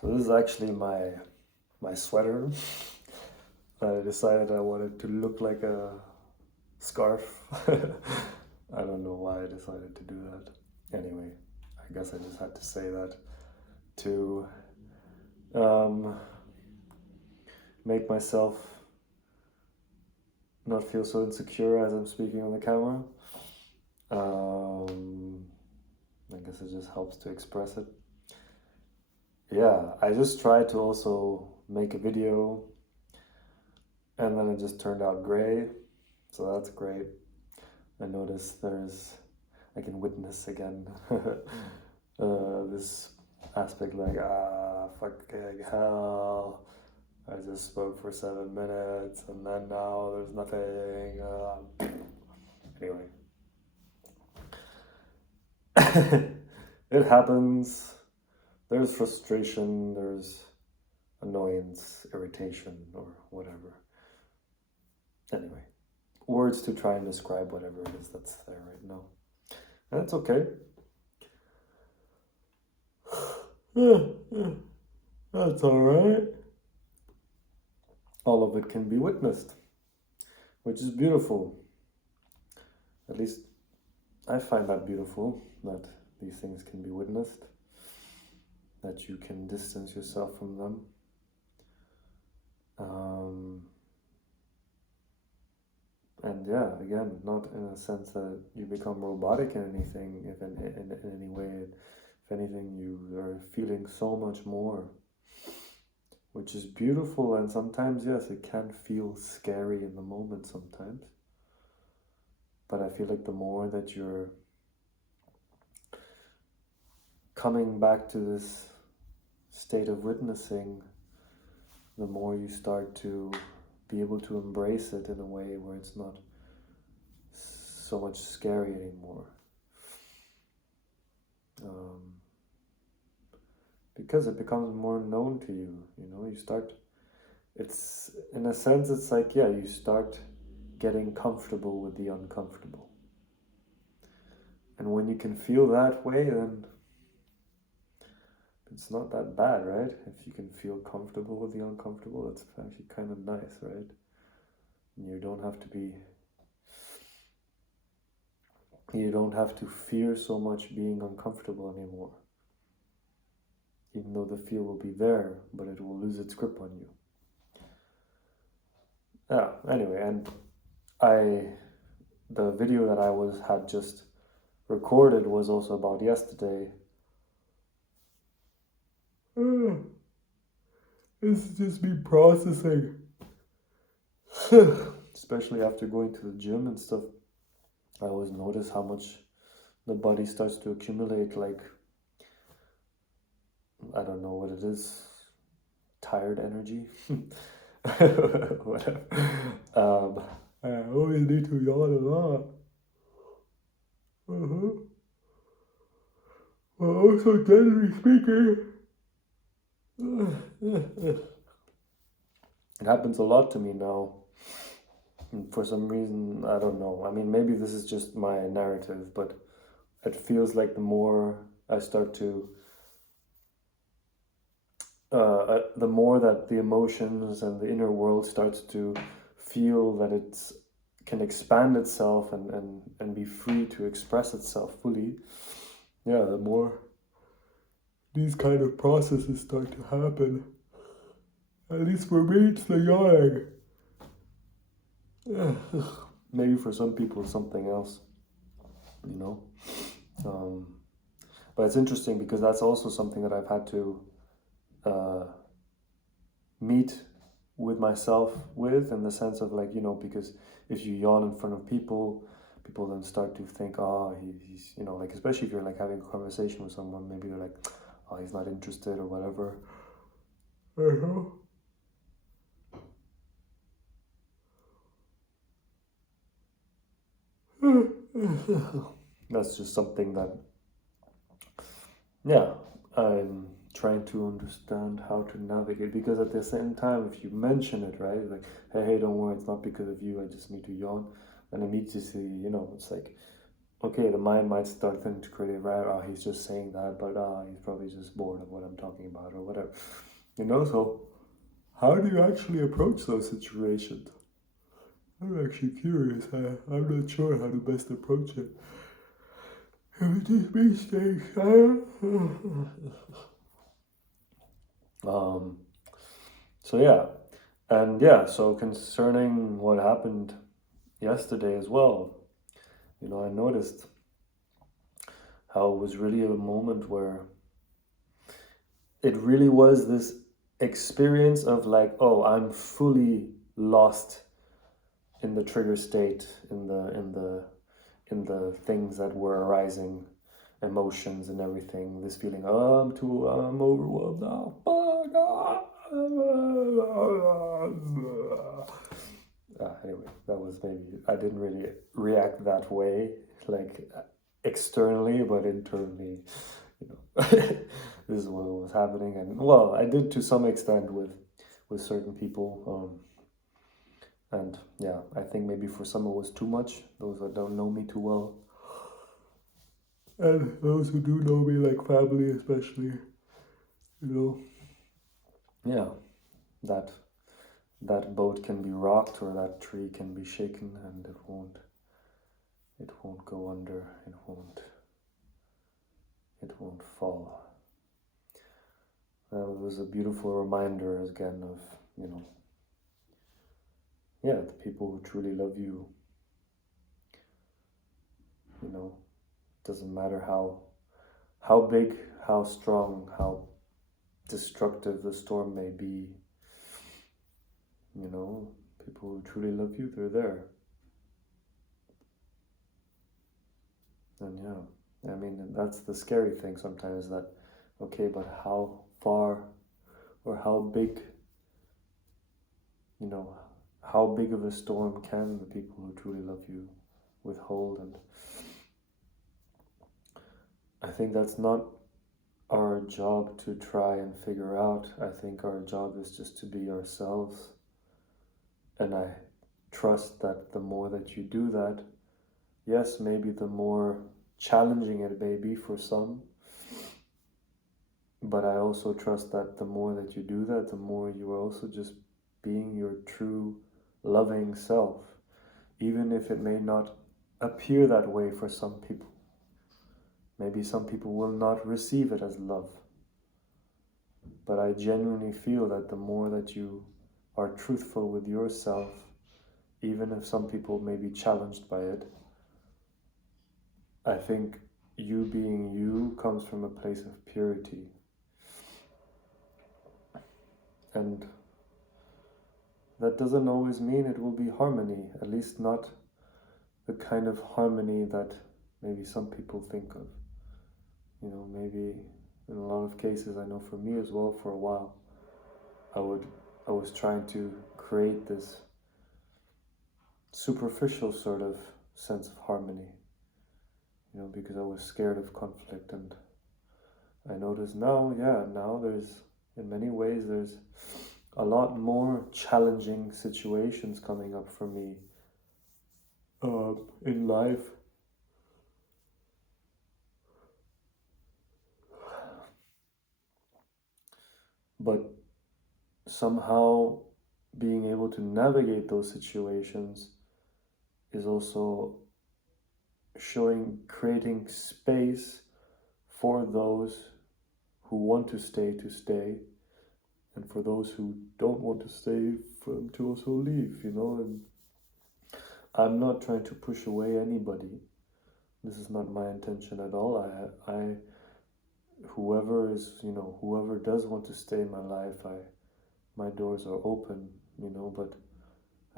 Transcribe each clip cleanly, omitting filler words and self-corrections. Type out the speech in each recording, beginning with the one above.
So this is actually my sweater. I decided I wanted to look like a scarf. I don't know why I decided to do that. Anyway, I guess I just had to say that to um, make myself not feel so insecure as I'm speaking on the camera. I guess it just helps to express it. Yeah, I just tried to also make a video and then it just turned out gray, so that's great. I noticed I can witness again this aspect like, fucking hell, I just spoke for 7 minutes and then now there's nothing. Anyway, it happens. There's frustration, there's annoyance, irritation, or whatever. Anyway, words to try and describe whatever it is that's there right now. And it's okay. That's alright. All of it can be witnessed, which is beautiful. At least I find that beautiful, that these things can be witnessed, that you can distance yourself from them. And yeah, again, not in a sense that you become robotic in anything, if in any way. If anything, you are feeling so much more, which is beautiful. And sometimes, yes, it can feel scary in the moment sometimes. But I feel like the more that you're coming back to this state of witnessing, the more you start to be able to embrace it in a way where it's not so much scary anymore. Because it becomes more known to you, you start, it's, in a sense, it's like, yeah, you start getting comfortable with the uncomfortable. And when you can feel that way, then it's not that bad, right? If you can feel comfortable with the uncomfortable, that's actually kind of nice, right? You don't have to fear so much being uncomfortable anymore. Even though the fear will be there, but it will lose its grip on you. Yeah, anyway, and the video that I had just recorded was also about yesterday. This is just me processing. Especially after going to the gym and stuff, I always notice how much the body starts to accumulate, like, I don't know what it is, tired energy. Whatever. I always need to yawn a lot. Well, also, generally speaking, it happens a lot to me now. And for some reason, I don't know. I mean, maybe this is just my narrative, but it feels like the more I start to, the more that the emotions and the inner world starts to feel that it can expand itself and be free to express itself fully, yeah, the more these kind of processes start to happen. At least for me, it's the yawning. Maybe for some people it's something else, but it's interesting because that's also something that I've had to meet with myself with, in the sense of, like, because if you yawn in front of people then start to think, he's like, especially if you're like having a conversation with someone, maybe they're like, oh, he's not interested or whatever. That's just something that, yeah, I'm trying to understand how to navigate, because at the same time, if you mention it, right, like, hey, don't worry, it's not because of you, I just need to yawn, and immediately, it's like, okay, the mind might start thinking to create, right? Oh, he's just saying that, but he's probably just bored of what I'm talking about or whatever. So how do you actually approach those situations? I'm actually curious. I'm not sure how to best approach it. If it just me staying silent. um, so yeah, and yeah, so concerning what happened yesterday as well, I noticed how it was really a moment where it really was this experience of like, oh, I'm fully lost in the trigger state, in the things that were arising, emotions and everything. This feeling, oh, I'm overwhelmed now. Anyway, that was maybe I didn't really react that way, like externally, but internally, this is what was happening, and well, I did to some extent with certain people. And yeah, I think maybe for some it was too much. Those that don't know me too well, and those who do know me, like family especially, you know, yeah, that that boat can be rocked or that tree can be shaken, and it won't go under. It won't fall. That was a beautiful reminder again of the people who truly love you. Doesn't matter how big, how strong, how destructive the storm may be. People who truly love you, they're there. And yeah, I mean, that's the scary thing sometimes, that, okay, but how far or how big, you know, how big of a storm can the people who truly love you withhold? And I think that's not our job to try and figure out. I think our job is just to be ourselves. And I trust that the more that you do that, yes, maybe the more challenging it may be for some, but I also trust that the more that you do that, the more you are also just being your true loving self, even if it may not appear that way for some people. Maybe some people will not receive it as love, but I genuinely feel that the more that you are truthful with yourself, even if some people may be challenged by it, I think you being you comes from a place of purity. And that doesn't always mean it will be harmony, at least not the kind of harmony that maybe some people think of. Maybe in a lot of cases, I know for me as well, for a while, I was trying to create this superficial sort of sense of harmony, because I was scared of conflict. And I notice now, in many ways, there's a lot more challenging situations coming up for me in life. But somehow being able to navigate those situations is also creating space for those who want to stay, and for those who don't want to stay, for them to also leave, and I'm not trying to push away anybody. This is not my intention at all. Whoever does want to stay in my life, my doors are open, but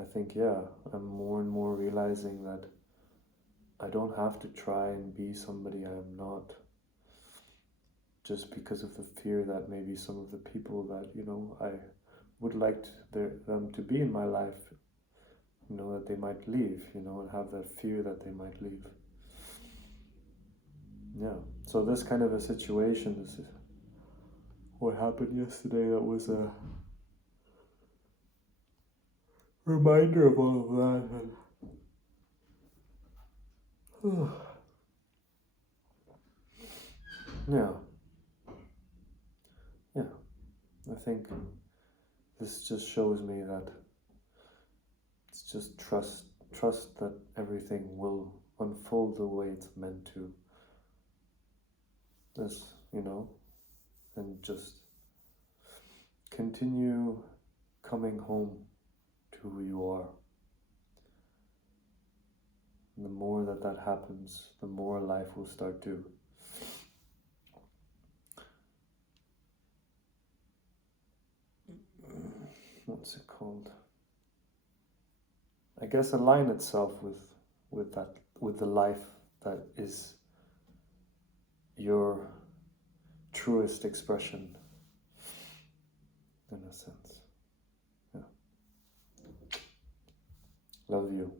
I think, I'm more and more realizing that I don't have to try and be somebody I am not, just because of the fear that maybe some of the people that, I would like them to be in my life, that they might leave, and have that fear that they might leave. Yeah. So this kind of a situation, this is what happened yesterday, that was a reminder of all of that. And Yeah, yeah. I think this just shows me that it's just trust that everything will unfold the way it's meant to. This, and just continue coming home to who you are. And the more that happens, the more life will start to what's it called? I guess align itself with the life that is your truest expression, in a sense. Yeah. Love you.